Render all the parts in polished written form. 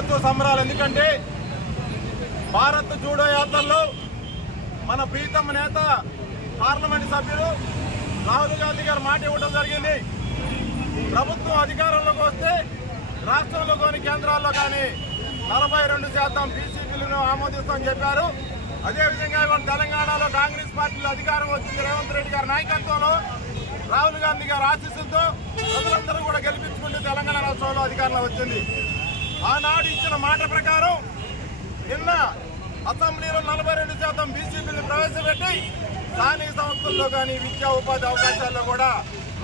విజయోత్సవ సంబరాలు. ఎందుకంటే భారత్ జూడో యాత్రలో మన ప్రీతమ నేత పార్లమెంట్ సభ్యులు రాహుల్ గాంధీ గారు మాట ఇవ్వడం జరిగింది. ప్రభుత్వం అధికారంలోకి వస్తే రాష్ట్రంలో కానీ కేంద్రాల్లో కానీ 42% బీసీ బిల్లును ఆమోదిస్తామని చెప్పారు. అదేవిధంగా ఇవాళ తెలంగాణలో కాంగ్రెస్ పార్టీలో అధికారం వచ్చింది. రేవంత్ రెడ్డి గారి నాయకత్వంలో రాహుల్ గాంధీ గారి ఆశీస్సులతో ప్రజలందరూ కూడా గెలిపించుకుంటే తెలంగాణ రాష్ట్రంలో అధికారంలో వచ్చింది. ఆనాడు ఇచ్చిన మాట ప్రకారం నిన్న అసెంబ్లీలో 42% బీసీ బిల్లు ప్రవేశపెట్టి స్థానిక సంస్థల్లో కానీ విద్యా ఉపాధి అవకాశాల్లో కూడా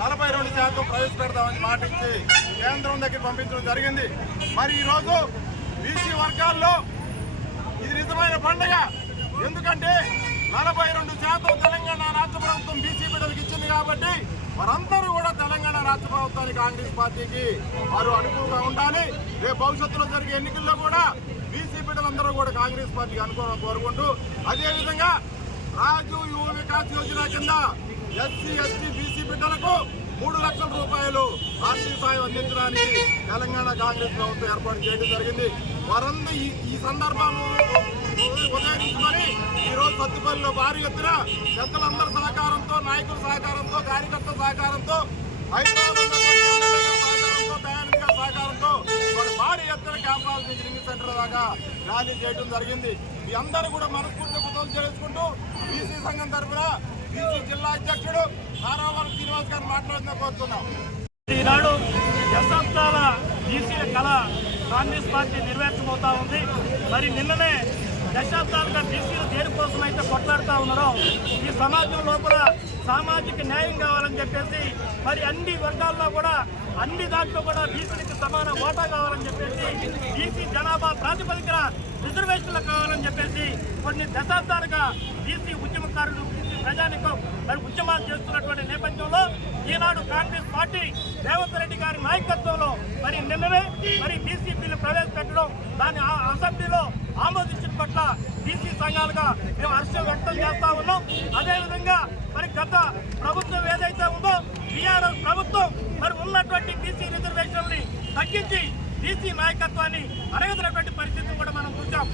42% ప్రవేశపెడతామని మాట ఇచ్చి కేంద్రం దగ్గర పంపించడం జరిగింది. మరి ఈరోజు బీసీ వర్గాల్లో ఇది నిజమైన పండుగ. ఎందుకంటే 42% తెలంగాణ రాష్ట్ర ప్రభుత్వం బీసీ బిడ్డలకు ఇచ్చింది కాబట్టి వారందరూ కూడా తెలంగాణ రాష్ట్ర ప్రభుత్వానికి కాంగ్రెస్ పార్టీకి వారు అనుకూలంగా ఉండాలి. రేపు భవిష్యత్తులో జరిగే ఎన్నికల్లో కూడా బీసీ బిడ్డలందరూ కూడా కాంగ్రెస్ పార్టీకి అనుకూలంగా కోరుకుంటూ అదేవిధంగా రాజు యువ వికాస్ యోజన కింద ఎస్సీ ఎస్టీ బీసీ బిడ్డలకు 3 లక్షల రూపాయలు ఆర్థిక సాయం అందించడానికి తెలంగాణ కాంగ్రెస్ ప్రభుత్వం ఏర్పాటు చేయడం జరిగింది. వారందరూ ఈ సందర్భం ఉపయోగించుకొని ఈరోజు సత్తుపల్లిలో భారీ ఎత్తున పెద్దలందరి సహకారంతో, నాయకుల సహకారంతో, కార్యకర్తల సహకారంతో, హైదరాబాద్ సహకారంతో, దయానిధి సహకారంతో భారీ ఎత్తున క్యాంపస్ రిలీజ్ సెంటర్ దాకా ర్యాలీ చేయడం జరిగింది. మీ అందరూ కూడా మనస్ఫూర్తిగా కృతజ్ఞతలు చేసుకుంటూ బీసీ సంఘం తరఫున బీసీ జిల్లా అధ్యక్షుడు నారావారి శ్రీనివాస్ గారు మాట్లాడుతూ కోరుతున్నాం. ఈనాడు దశాబ్దాల బీసీల కళ కాంగ్రెస్ పార్టీ నెరవేర్చబోతా ఉంది. మరి నిన్ననే దశాబ్దాలుగా బీసీలు దేనికోసం అయితే కొట్లాడుతూ ఉన్నారో ఈ సమాజం లోపల సామాజిక న్యాయం కావాలని చెప్పేసి మరి అన్ని వర్గాల్లో కూడా అన్ని దాంట్లో కూడా బీసీలకు సమాన ఓటా కావాలని చెప్పేసి బీసీ జనాభా ప్రాతిపదికన రిజర్వేషన్లు కావాలని చెప్పేసి కొన్ని దశాబ్దాలుగా బీసీ ఉద్యమకారులు బీసీ ప్రజానికం మరి ఉద్యమాలు చేస్తున్నటువంటి నేపథ్యంలో ఈనాడు కాంగ్రెస్ పార్టీ రేవంత్ రెడ్డి గారి నాయకత్వంలో మరి నిన్ననే మరి బీసీ బిల్లు ప్రవేశపెట్టడం దాన్ని అసెంబ్లీలో ఆమోదించిన పట్ల బీసీ సంఘాలుగా మేము హర్షం వ్యక్తం చేస్తా ఉన్నాం. అదేవిధంగా మరి గత ప్రభుత్వం ఏదైతే ఉందో టీఆర్ఎస్ ప్రభుత్వం మరి ఉన్నటువంటి బీసీ రిజర్వేషన్ని తగ్గించి బీసీ నాయకత్వాన్ని అడగదనటువంటి పరిస్థితిని కూడా మనం చూసాం.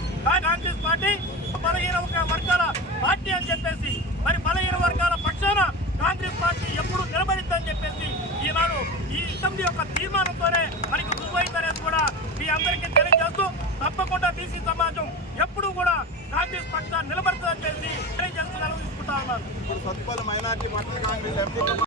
కాంగ్రెస్ పార్టీ బలహీన వర్గాల పార్టీ అని చెప్పేసి మరి బలహీన వర్గాల పక్షాన కాంగ్రెస్ పార్టీ ఎప్పుడు నిలబడిద్దని చెప్పేసి ఈనాడు ఈ అసెంబ్లీ యొక్క తీర్మానంతోనే మనకి రుజువైందనేది కూడా మీ అందరికీ తెలియజేస్తూ తప్పకుండా బీసీ సమాజం ఎప్పుడు కూడా కాంగ్రెస్ పక్షాన్ని నిలబడుతుందని చెప్పి తెలియజేస్తూ తీసుకుంటా ఉన్నారు.